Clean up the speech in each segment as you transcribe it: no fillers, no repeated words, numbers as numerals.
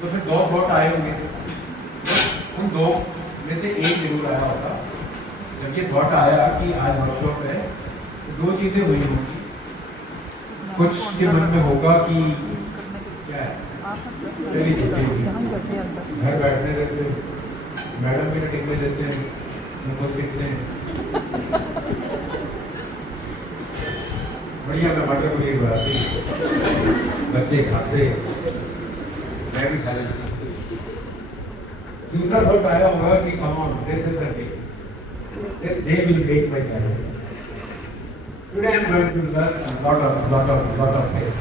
तो फिर 2 थॉट आए होंगे, उन 2 में से एक जरूर आया होगा। जब ये थॉट आया कि आज वर्कशॉप है, तो 2 चीजें हुई होंगी। कुछ के मन में होगा कि क्या है, घर बैठने देते, मैडम की मीटिंग में देते हैं, नंबर सीखते हैं, बढ़िया मैं मटर पनीर बनाती, बच्चे खाते, मैं भी खा लेता। दूसरा थॉट आया होगा कि come on, this is the day, this day will make my career. Today I am going to learn a lot of things.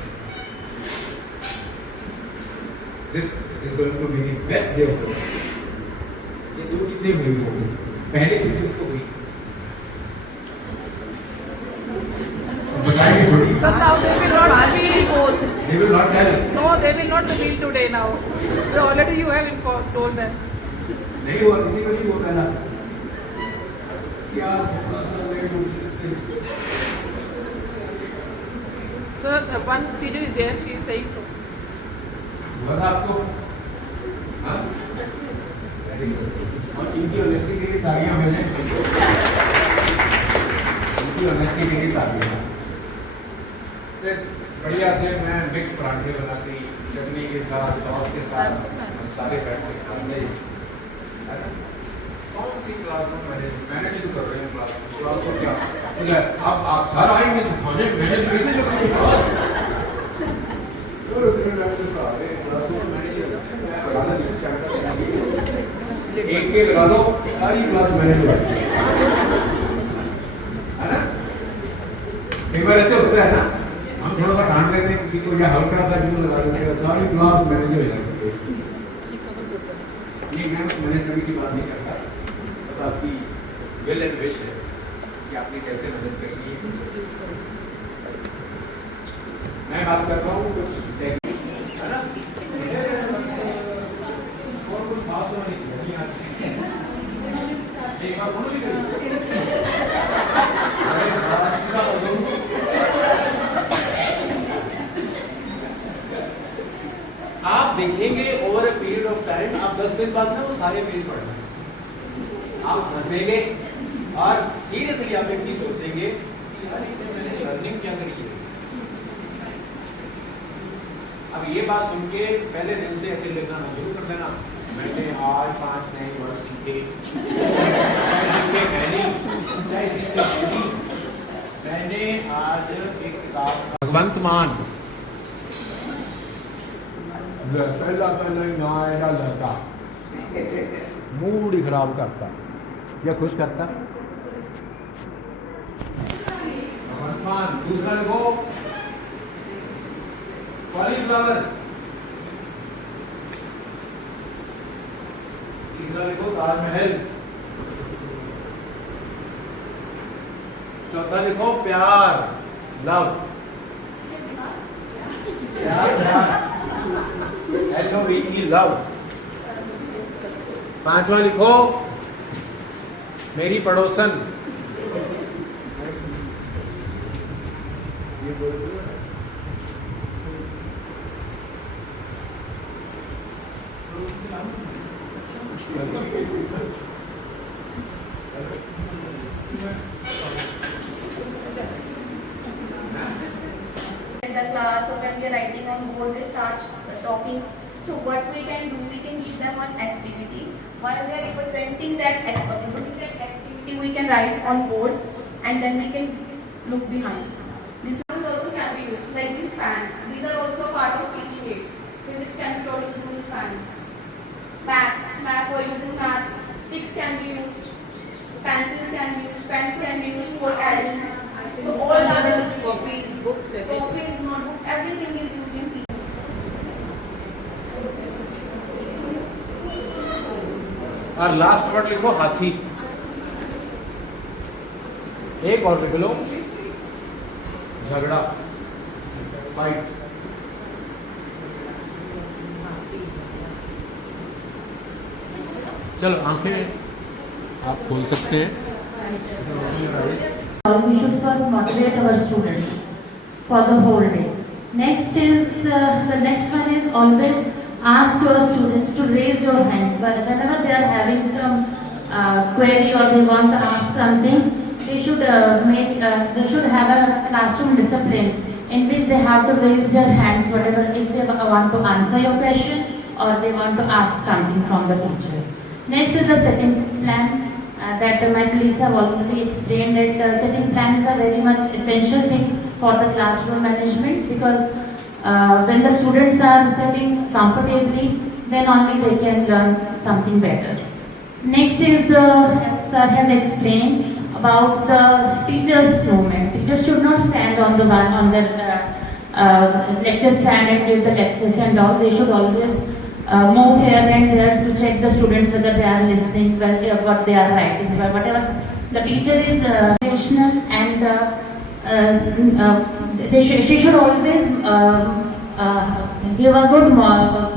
This is going to be the best day of the world. ये 2 कितने हुई होगी? पहले किसको हुई? बताइए थोड़ी। So now they will not reveal both. They will not tell. No, they will not reveal today now. So already you have informed, told them. नहीं हुआ, किसी को नहीं होता ना। क्या थोड़ा सा लेट हो सकते। So one teacher is there, she is saying so. बता आपको, हाँ? और इनकी ऑनेस्टी के लिए तालियां बजाएं। इनकी ऑनेस्टी के लिए तालियां। फिर बढ़िया से मैं मिक्स पराठे बनाती, चटनी के साथ, सॉस के साथ, सारे बैठ के खाते। कौन सी क्लास में मैंने भी तो कर रही हूँ क्लास में, तो आपको क्या? अब आप सारा आएंगे सिखाने, मैंने कैसे जो सीखी क्लास? एक लगा लो, सारी क्लास मैंने है ना? एक बार ऐसे होता है ना, हम थोड़ा सा डांट देते हैं किसी को या हल्का सा ड्यू लगा देते हैं, सारी क्लास मैनेजर लगा देते हैं। ये मैं मैनेजमेंट की बात नहीं करता, तो आपकी विल एंड विश है कि आपने कैसे मदद करनी है। मैं बात कर रहा हूँ कुछ टेक्निक, है ना? और कुछ बात तो नहीं आती। एक बार बोलो भी आप देखेंगे over a period of time, आप 10 दिन बाद ना वो सारे पेज पढ़ना, आप हंसेंगे और सीरियसली आप एक चीज सोचेंगे कि यार इसमें मैंने लर्निंग क्या करी है। अब ये बात सुन के पहले दिन से ऐसे लिखना ना शुरू कर देना, मैंने आज 5 नए वर्ड सीखे, मैंने आज एक किताब भगवंत मान लड़का मूड ही खराब करता या खुश करता। भगवंत मान। दूसरा लिखो कॉलीफ्लावर। तीसरा लिखो ताजमहल। चौथा लिखो प्यार, लव। LOVE, love. पांचवा लिखो मेरी पड़ोसन। In the class or when we are writing on board, they start talking. So what we can do, we can give them one activity. While they are representing that activity, we can write on board and then we can look behind. This one also can be used, like these fans. These are also part of teaching aids. Physics can be taught using these fans. Maths, for using maths. Sticks can be used. Pencils can be used. Pens can be used for adding. So all are Copies, books, everything. copies, notebooks, everything is used in teaching. और last word लिखो हाथी। एक और लिख लो झगड़ा, fight. चलो आंखें आप खोल सकते हैं। We should first motivate our students for the whole day. Next is the next one is always ask your students to raise your hands. But whenever they are having some query or they want to ask something, they should they should have a classroom discipline in which they have to raise their hands whatever if they want to answer your question or they want to ask something from the teacher. Next is the setting plan. That my colleagues have already explained that setting plan is a very much essential thing for the classroom management because when the students are sitting comfortably, then only they can learn something better. Next is the, as sir has explained about the teachers' movement. Teachers should not stand on the lecture stand and give the lectures and all. They should always move here and there to check the students whether they are listening, what they are writing, whatever. The teacher is professional and she should always give a good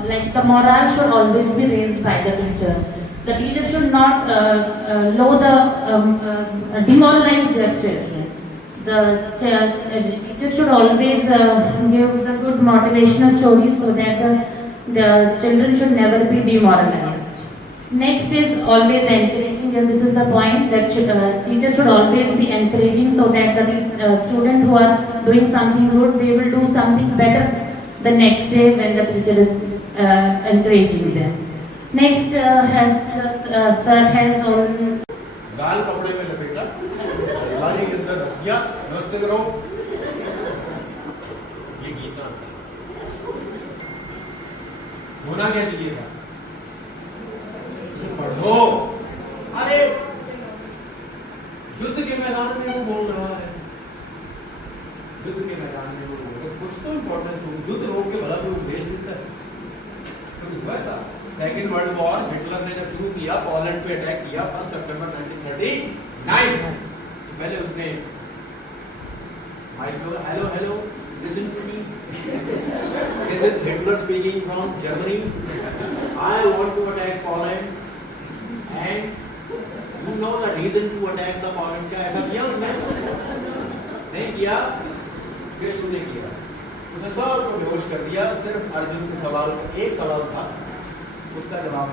like the morale should always be raised by the teacher. The teacher should not demoralize their children. The teacher should always give the good motivational stories so that the children should never be demoralized. Next is always encouraging, and this is the point that teachers should always be encouraging so that the student who are doing something good, they will do something better the next day when the teacher is encouraging them. Next, sir has already. लाल कपड़े में लपेटा, अलमारी के अंदर रख दिया, नमस्ते करो। ये गीता होना क्या चाहिए था? पढ़ो। अरे युद्ध के मैदान में वो बोल रहा है। युद्ध के मैदान में वो बोल रहा है। कुछ तो इम्पोर्टेंस हो। युद्ध रोक के भला कोई उपदेश देता है। तो हुआ था। सेकेंड वर्ल्ड वॉर हिटलर ने जब शुरू किया, पोलैंड पे अटैक किया 1 सितंबर 1939, पहले उसने माइक में hello hello listen to me, this is Hitler speaking from Germany, I want to attack Poland and you know the reason to attack the Poland. क्या ऐसा किया उसने? नहीं किया। फिर उसने किया, उसने सबको बेहोश कर दिया। सिर्फ अर्जुन के सवाल का एक सवाल था, उसका जवाब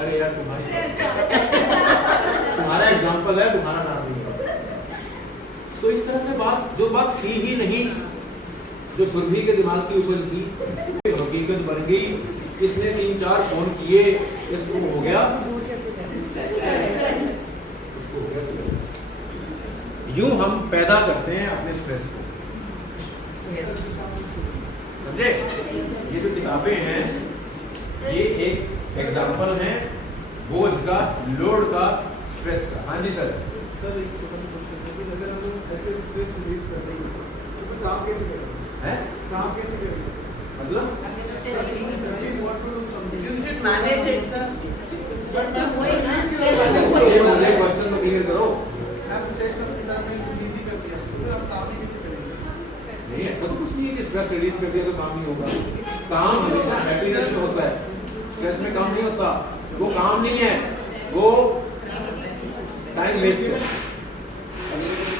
अरे यार तुम्हारा एग्जाम्पल है, तुम्हारा नाम नहीं होगा। तो इस तरह से बात, जो बात थी ही नहीं, जो सुरभि के दिमाग की उपज थी, हकीकत बन गई। इसने 3-4 फोन किए, इसको हो गया, यूं हम पैदा करते हैं अपने स्ट्रेस को, समझे? ये जो किताबें हैं ये एक एग्जाम्पल है बोझ का, लोड का, स्ट्रेस का। हाँ जी सर। सर एक छोटा सा क्वेश्चन है कि अगर हम लोग ऐसे स्ट्रेस रिलीज करते हैं तो फिर काम कैसे करेंगे? हैं? काम कैसे करेंगे? मतलब You should manage it, sir. ये क्वेश्चन को क्लियर करो। हम स्ट्रेस अपने साथ में इजी कर दिया तो फिर हम काम ही कैसे करेंगे? नहीं, ऐसा तो कुछ नहीं है कि स्ट्रेस रिलीज कर दिया तो काम नहीं होगा। काम हमेशा हैप्पीनेस से होता है, स्ट्रेस में काम नहीं होता। वो काम नहीं है, वो टाइम वेस्ट है।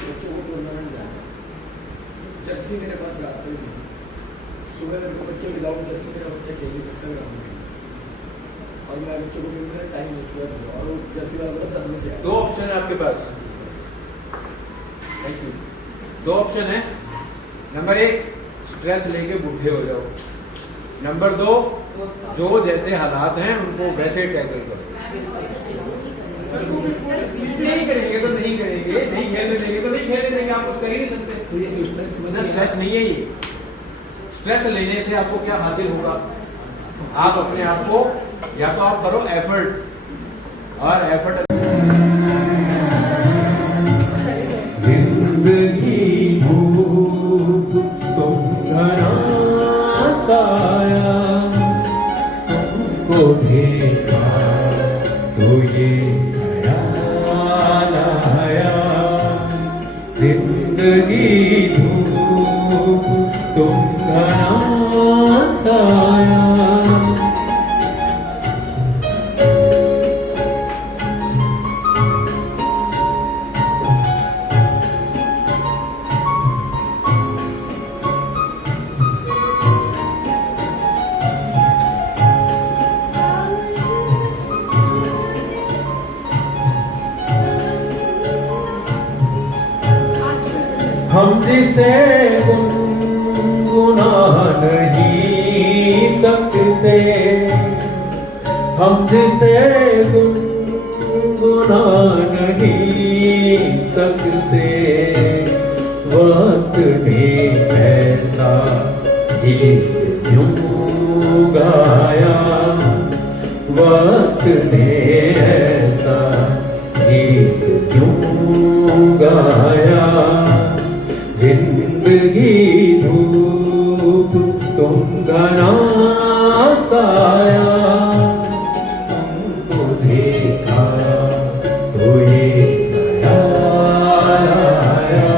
बच्चों को टूर्नामेंट जाना, जर्सी मेरे पास रात में नहीं, सुबह मेरे को बच्चे विदाउट जर्सी मेरा बच्चा खेल सकता है ग्राउंड में, और मैं बच्चों को फिर मेरा टाइम नहीं छुआ दूँगा, और वो जर्सी वाला बोला 10 बजे आएगा। 2 ऑप्शन है आपके पास। Thank you. 2 ऑप्शन है। नंबर 1, स्ट्रेस लेके बुढ़े हो जाओ। नंबर 2, जो जैसे हालात हैं उनको वैसे टैकल करो। नहीं करेंगे तो नहीं करेंगे, नहीं खेलने देंगे तो नहीं खेलने देंगे, आप कुछ कर ही नहीं सकते। तो ये जो स्ट्रेस स्ट्रेस नहीं है ये। स्ट्रेस लेने से आपको क्या हासिल होगा? आप अपने आप को, या तो आप करो एफर्ट, और एफर्ट जिंदगी भूख तुम घना साया, तुमको देखा तो ये ख्याल आया, जिंदगी धूप तुम घना साया। हम जिसे गुनगुना नहीं सकते, हम जिसे गुनगुना नहीं सकते, वक्त ने ऐसा गीत क्यों गाया, वक्त ने ऐसा गीत क्यों गाया, जिंदगी धूप तुम घना साया, तुमको देखा तो ये ख्याल आया,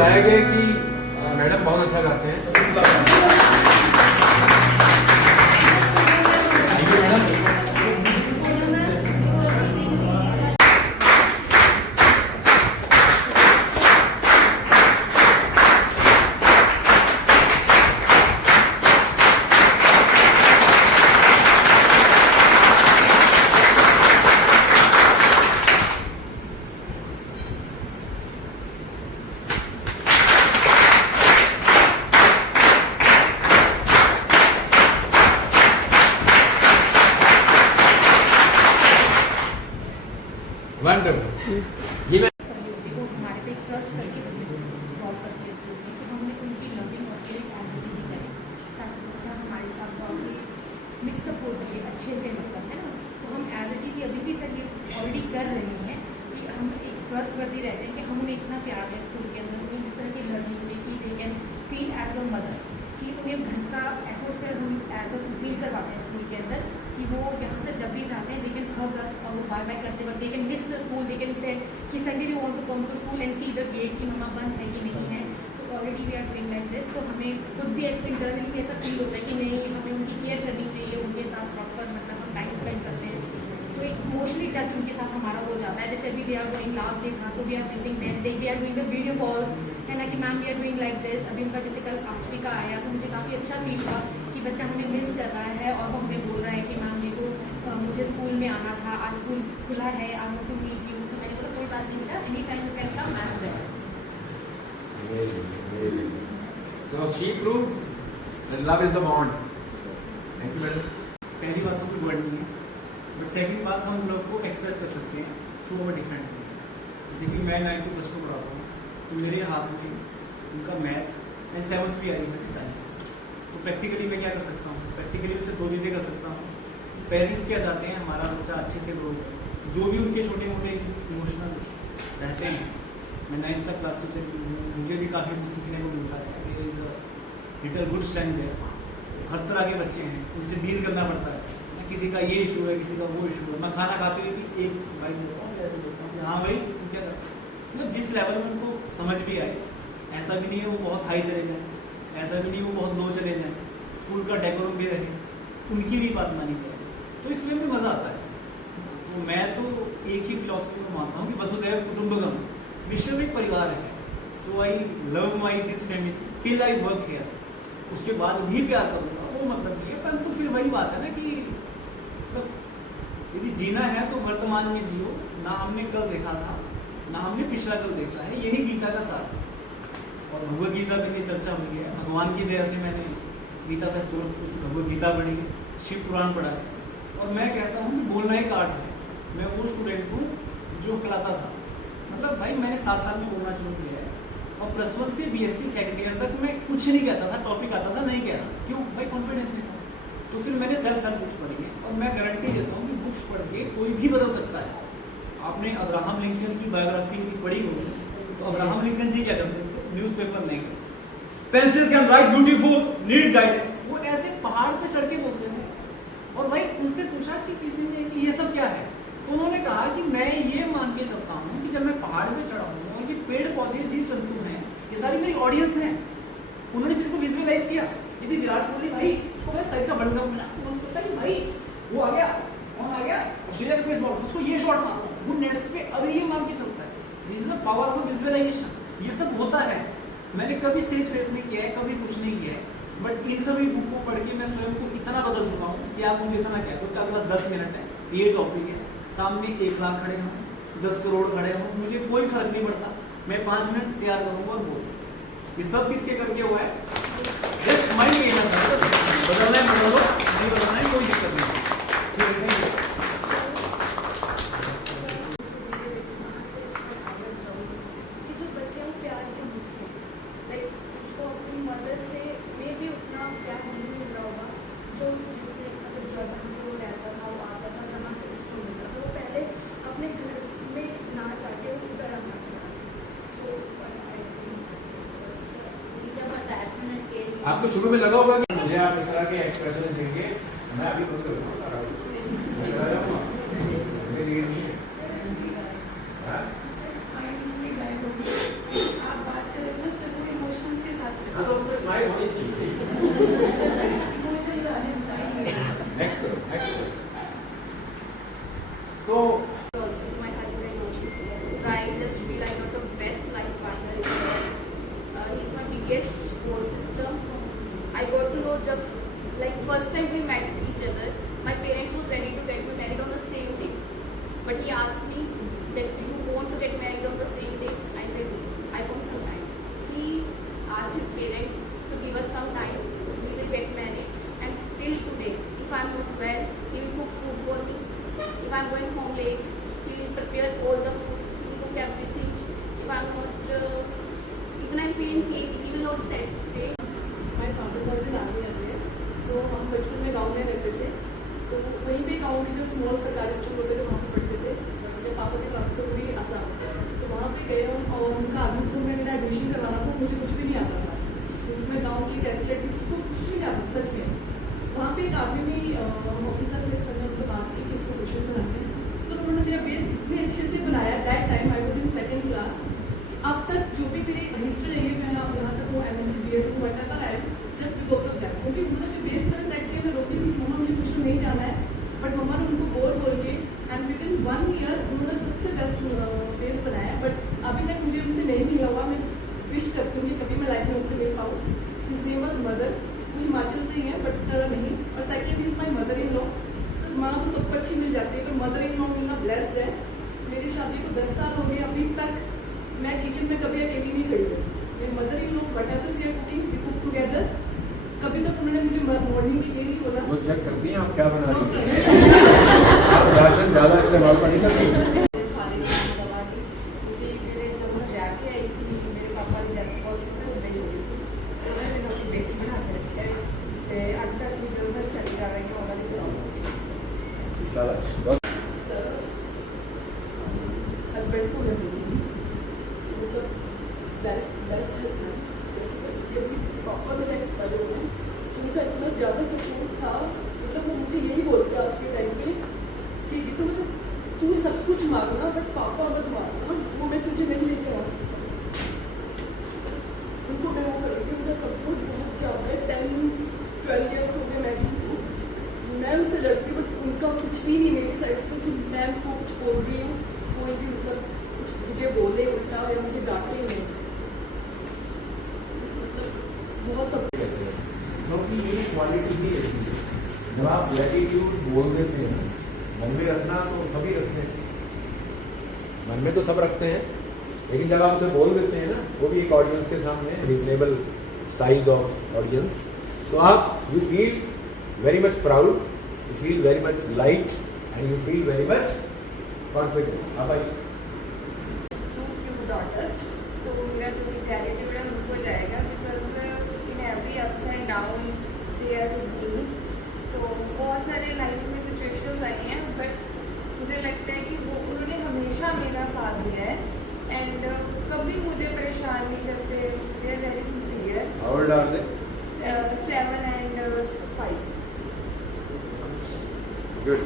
बताया गया कि मैडम बहुत अच्छा करते हैं। Thank you madam. वंडरफुल। ये मैं देखो हमारे पे ट्रस्ट करके बच्चे ड्रॉप करते हैं स्कूल में, तो हमने उनकी लर्निंग और एक एक्टिविटी करें ताकि बच्चा हमारे साथ मिक्सअप हो सके अच्छे से, मतलब है ना। तो हम एज इट इज़ अभी भी सर ये ऑलरेडी कर रहे हैं कि हम एक ट्रस्ट करते रहते हैं कि हम उन्हें इतना प्यार दें स्कूल के अंदर, उन्हें इस तरह की लर्निंग दें कि they can feel as a mother, कि उन्हें घर का एटमोसफेयर हम एज अ फील करवाते हैं स्कूल के अंदर, कि वो यहाँ से जब भी जाते हैं लेकिन हर दस और वो बाय बाय करते वक्त they can miss the school, they can say कि Sunday we want to come to school and see the gate कि मम्मा बंद है कि नहीं है। तो already we are doing like this. तो हमें खुद भी ऐसे इंटरनली ऐसा फील होता है कि नहीं हमें उनकी केयर करनी चाहिए, उनके साथ प्रॉपर मतलब हम टाइम स्पेंड करते हैं, तो एक इमोशनली टच उनके साथ हमारा हो जाता है। जैसे अभी we are going last day था तो we are missing them, we are doing the video calls है ना कि ma'am we are doing like this. अभी उनका जैसे कल आश्वी का आया तो मुझे काफ़ी अच्छा फील था कि बच्चा हमें मिस कर रहा है और वो हमें बोल रहा है कि मैम देखो मुझे स्कूल में आना था, आज स्कूल खुला है, I want to meet you. तो मैंने बोला कोई बात नहीं बेटा, any time you can come, ma'am there. So she proved that love is the bond. Thank you madam. पहली बात तो कोई वर्ड नहीं है, बट सेकंड बात हम लोग को एक्सप्रेस कर सकते हैं थ्रू अवर डिफरेंट। जैसे कि मैं 9 to +2 पढ़ाता हूँ, तो मेरे हाथ में उनका मैथ एंड 7th भी आ रही है साइंस। तो प्रैक्टिकली मैं क्या कर सकता हूँ? प्रैक्टिकली मैं सिर्फ 2 चीज़ें कर सकता हूँ। पेरेंट्स क्या चाहते हैं हमारा बच्चा अच्छे से ग्रो करे, जो भी उनके छोटे मोटे इमोशनल रहते हैं। मैं 9th का क्लास टीचर भी हूँ, मुझे भी काफ़ी कुछ सीखने को मिलता है। There is a little good strength there. हर तरह के बच्चे हैं, उनसे डील करना पड़ता है। किसी का ये इशू है, किसी का वो इशू है। मैं खाना खाते हुए भी एक भाई बोलता हूँ, ऐसे बोलता हूँ हाँ भाई तुम क्या करते हो, मतलब जिस लेवल में उनको समझ भी आए। ऐसा भी नहीं है वो बहुत हाई चले जाए, ऐसा भी नहीं वो बहुत लो चले जाए, स्कूल का डेकोरम भी रहे, उनकी भी बात मानी जाए, तो इसलिए मुझे मज़ा आता है। तो मैं तो एक ही फिलॉसफी को मानता हूँ कि वसुधैव कुटुंबकम, विश्व एक परिवार है। So I love my this family till I work here. उसके बाद भी प्यार करूँगा वो मतलब नहीं है, परंतु फिर वही बात है ना कि यदि जीना है तो वर्तमान में जियो, ना हमने कल देखा था ना हमने पिछला कल देखा है, यही गीता का सार है। और भगवद गीता पे भी चर्चा हुई है, भगवान की दया से मैंने गीता फेस्टिवल भगवद गीता पढ़ी है, शिव पुराण पढ़ा है, और मैं कहता हूँ कि बोलना एक आर्ट है। मैं वो स्टूडेंट हूँ जो कहलाता था, मतलब भाई मैंने 7 साल में बोलना शुरू किया है और +1 से BSc सेकेंड ईयर तक मैं कुछ नहीं कहता था, टॉपिक आता था नहीं कहना, क्यों भाई कॉन्फिडेंस नहीं था। तो फिर मैंने सेल्फ हेल्प बुक्स पढ़ी है और मैं गारंटी देता हूँ कि बुक्स पढ़ के कोई भी बदल सकता है। आपने अब्राहम लिंकन की बायोग्राफी पढ़ी होगी, तो अब्राहम लिंकन जी क्या करते थे? न्यूज़पेपर नहीं, pencil can write beautiful, need guidance. वो ऐसे पहाड़ पे चढ़ के बोलते थे। और भाई उनसे पूछा कि किसी ने कि ये सब क्या है, तो उन्होंने कहा कि मैं ये मान के चलता हूँ कि जब मैं पहाड़ पे चढ़ा हूँ और ये पेड़ पौधे जीव जंतु हैं, ये सारी मेरी ऑडियंस हैं। उन्होंने चीज को विजुअलाइज किया। यदि विराट कोहली भाई उसको मैं साइज का वर्ल्ड कप मिला, तो मन करता है कि भाई वो आ गया, कौन आ गया, ऑस्ट्रेलिया का पेस बॉलर, उसको ये शॉट मारो, वो नेट्स पे अभी ये मान के चलता है। This is the power of visualisation. ये सब होता है। मैंने कभी स्टेज फेस नहीं किया है, कभी कुछ नहीं किया है, बट इन सभी बुक को पढ़ के मैं स्वयं को इतना बदल चुका हूँ कि आप मुझे इतना क्या तो अगला 10 मिनट है, ये टॉपिक है, सामने 1 लाख खड़े हों, 10 करोड़ खड़े हों, मुझे कोई फर्क नहीं पड़ता। मैं 5 मिनट तैयार करूँगा और बोलूँ। ये सब किसके करके हुआ है? जस्ट माइंड में बदलना है, बदलो, नहीं बदलना है, कोई दिक्कत नहीं। ठीक है, थैंक यू। कि जो बच्चे हैं प्यार के भूखे, लाइक उसको अपनी मदर से में भी उतना प्यार नहीं मिल रहा होगा जो जिसने मतलब जो जहाँ पे वो रहता था, वो आता था, जहाँ से उसको मिलता था, वो पहले अपने घर में ना जाके वो उधर आना चाहता। सो आपको शुरू में लगा होगा कि मुझे आप इस तरह के एक्सप्रेशन देंगे, मैं अभी खुद करूँगा, मुझे नीड नहीं है। आप बात करें तो Also to my husband also. So I just feel I got the best life partner in the world. He's my biggest support system. I got to know just like first time we met each other, my parents was ready to get me married on the same day. But he asked me that you want to get married on the same day. I said I want some time. He asked his parents to give us some time. We will get married. And till today, if I'm not well, he will cook food for me. If I'm going home late, he will prepare all the food. He will cook everything. If I'm not, even I'm feeling sick, he will not say. My father was in army earlier, तो हम बचपन में गांव में रहते थे, तो वहीं पे गांव के जो स्मॉल सरकारी स्कूल होते थे वहाँ पे पढ़ते थे। जब पापा के ट्रांसफर हुई आसाम, तो वहाँ पे गए हम और उनका आर्मी स्कूल में मेरा एडमिशन करवाना था। मुझे कुछ भी नहीं आता था, क्योंकि मैं गाँव की फैसिलिटीज को कुछ भी नहीं आता सच में। वहाँ पे एक आर्मी में ऑफिसर थे, सर ने उनसे बात की कि इसको क्वेश्चन बनाते हैं, तो उन्होंने मेरा बेस इतने अच्छे से बनाया। That time I was in second class. अब तक जो भी मेरी हिस्ट्री रही है, मैं यहाँ तक वो MSc BEd हूँ, what I just because of that. क्योंकि उन्होंने जो बेस मैंने सेट किया, मैं रोती थी मम्मा मुझे ट्यूशन नहीं जाना है, बट मम्मा ने उनको बोल के एंड विद इन 1 ईयर उन्होंने सबसे बेस्ट बेस बनाया। बट अभी तक मुझे उनसे नहीं मिला हुआ। मैं विश करती हूँ कि कभी मैं लाइफ में उनसे मिल पाऊँ। हिज नेम वाज मदर, वो हिमाचल से ही है बट नहीं। और second is my mother in law. Sir माँ तो सबको अच्छी मिल जाती है, पर मदर इन लॉ मिलना ब्लेस्ड है। मेरी शादी को 10 साल हो गए, अभी तक मैं किचन में कभी अकेली नहीं खड़ी हूँ। मेरी मदर इन लॉ बटाते we are cooking, we cook together. कभी तक उन्होंने मुझे मॉर्निंग की ये नहीं बोला। वो चेक करती हैं आप क्या बना रही हैं? आप राशन ज़्यादा इस्तेमाल तो नहीं करती? हस्बैंड को मैं बोलूँगी मतलब बेस्ट हस्बैंड जैसे पापा मेरा एक्सपायर हो गए, उनका इतना ज़्यादा सपोर्ट था। मतलब वो मुझे यही बोलते आज के टाइम पे कि तो मतलब तू सब कुछ मांगना बट पापा मत मांगना, वो मैं तुझे नहीं लेकर आ सकता। उनको मैं वो करूँगी, उनका सपोर्ट बहुत ज़्यादा है। 10-12 ईयर्स हो गए मैरिज को, मैं उनसे लड़ती हूँ बट उनका कुछ भी नहीं मेरी साइड से कि मैं उनको कुछ बोल रही हूँ, कोई भी मतलब कुछ मुझे बोले उल्टा या मुझे डांटे नहीं। मतलब बहुत सब क्योंकि ये क्वालिटी ही ऐसी है। जब आप एटीट्यूड बोल देते हैं, मन में रखना तो सभी रखते हैं, मन में तो सब रखते हैं, लेकिन जब आप उसे बोल देते हैं ना, वो भी एक ऑडियंस के सामने, रिजनेबल साइज ऑफ ऑडियंस, तो आप you feel very much proud, you feel very much light and you feel very much confident. आप आइए। daughters, तो मेरा जो gratitude है उनको जाएगा because in every ups and down they are with me। तो बहुत सारे लाइफ में सिचुएशंस आई हैं बट मुझे लगता है कि वो उन्होंने हमेशा मेरा साथ दिया है एंड कभी मुझे परेशान नहीं करते। They are very sincere. How old are they? 7 and 5। Good.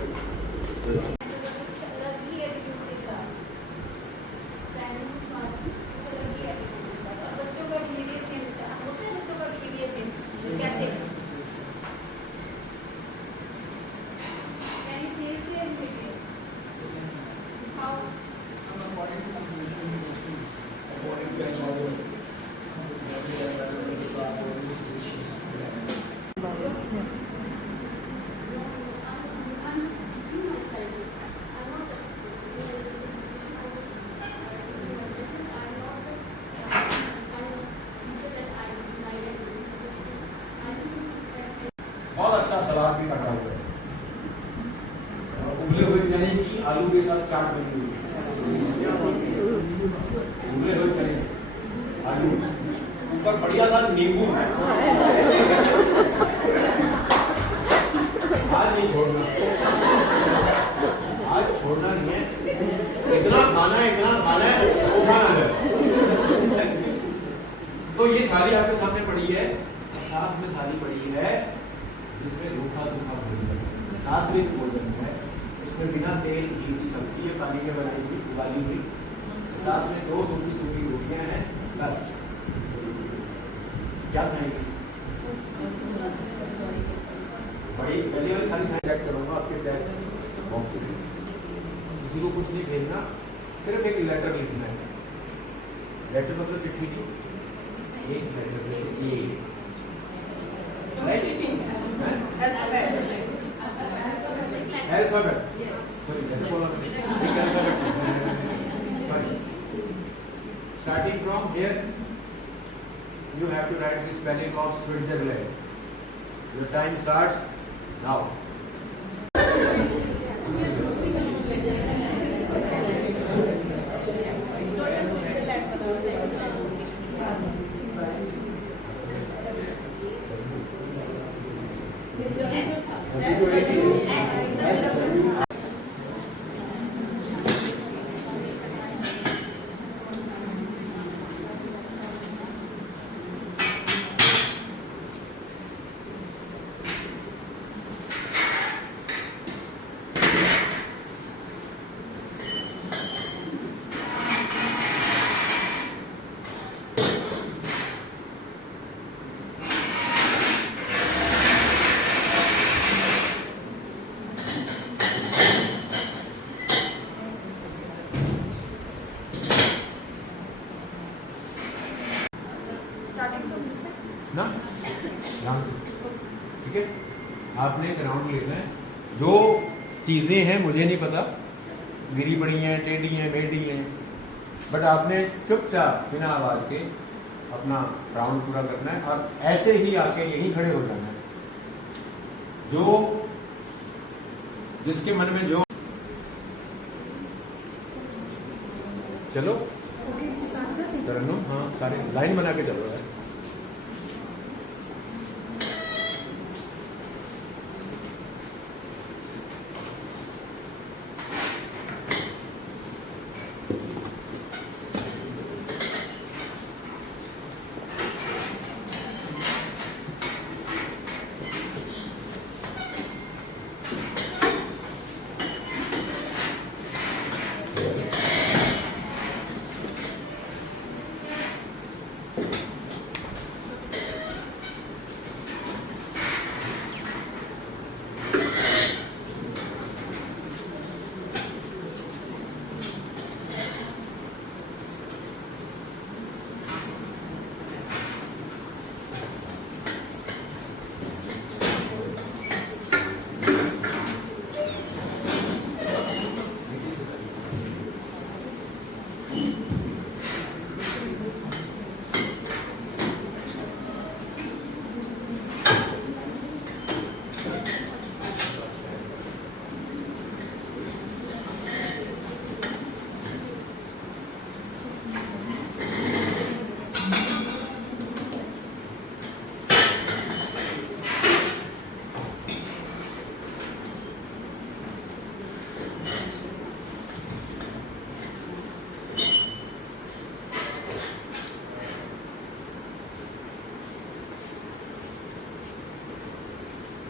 बहुत अच्छा सलाद भी काटा हुआ है और उबले हुए चने की आलू के साथ चाट बनी हुई है। उबले हुए चने आलू ऊपर बढ़िया सा नींबू। आज नहीं छोड़ना, आज छोड़ना नहीं है। इतना खाना है वो खाना है। तो ये थाली आपके सामने पड़ी है, साथ में थाली पड़ी है जिसमें रूखा सूखा भोजन, सात्विक भोजन है। इसमें बिना तेल घी की सब्जी है, पानी में बनाई हुई उबाली हुई, साथ में 2 सूखी रोटियां हैं। बस क्या खाएंगे? बड़ी पहली वाली थाली चेक करूँगा आपके चेक बॉक्स में। किसी को कुछ नहीं भेजना, सिर्फ एक लेटर लिखना है। लेटर मतलब चिट्ठी की एक लेटर, जैसे ए अल्फाबेट, सॉरी लेटर बोला मैंने, एक alphabet, sorry. Starting from here you have to write the spelling of Switzerland. Your time starts now. Starting from this side. ना यहाँ से, ठीक है। आपने ग्राउंड लेना है, जो चीज़ें हैं मुझे नहीं पता, गिरी पड़ी हैं, टेढ़ी हैं, मेढ़ी हैं, बट आपने चुपचाप बिना आवाज़ के अपना राउंड पूरा करना है और ऐसे ही आके यहीं खड़े हो जाना है। जो जिसके मन में जो, चलो तरन्नुम, हाँ सारे लाइन बना के चलो यार।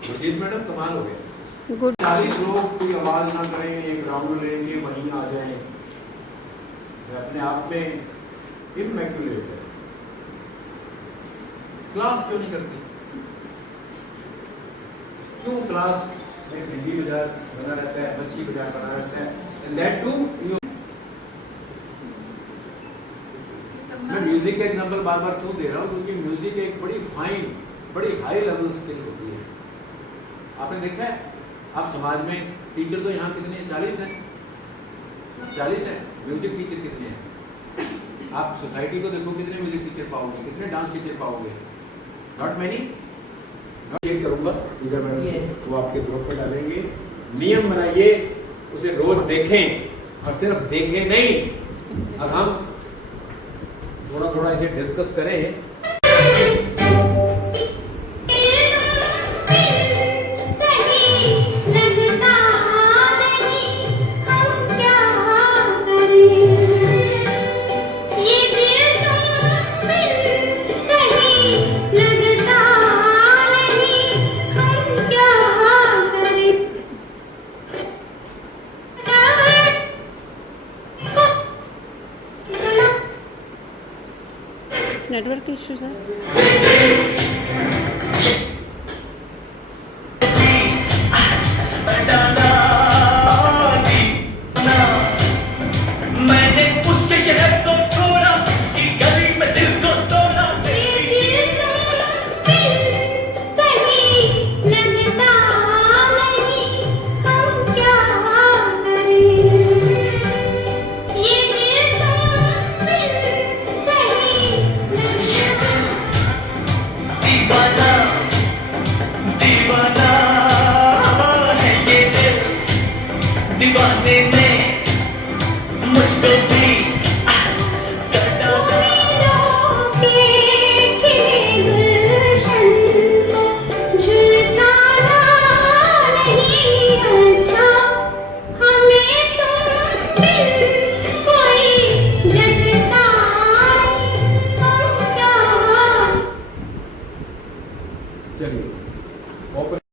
गुरजीत मैडम कमाल हो गया। गुड। 40 लोग कोई आवाज ना करें, एक राउंड लेंगे वहीं आ जाएं, अपने आप में इनमैक्युलेट है। क्लास क्यों नहीं करती? क्यों क्लास में हिंदी बाजार बना रहता है, मच्छी बाजार बना रहता है? That to you. मैं म्यूजिक का एग्जांपल बार बार क्यों दे रहा हूँ? क्योंकि म्यूजिक एक बड़ी फाइन, बड़ी हाई लेवल स्किल होती है। आपने देखा है, आप समाज में टीचर तो यहाँ कितने हैं? 40 हैं, 40 हैं। म्यूजिक टीचर कितने हैं? आप सोसाइटी को देखो, कितने म्यूजिक टीचर पाओगे, कितने डांस टीचर पाओगे? Not many. ये करूँगा टीचर मैडम, वो आपके ग्रुप पे डालेंगे। नियम बनाइए, उसे रोज देखें और सिर्फ देखें नहीं। अब हम थोड़ा थोड़ा इसे डिस्कस करें। नेटवर्क इश्यूज है। Banana, मुझको भी चलिए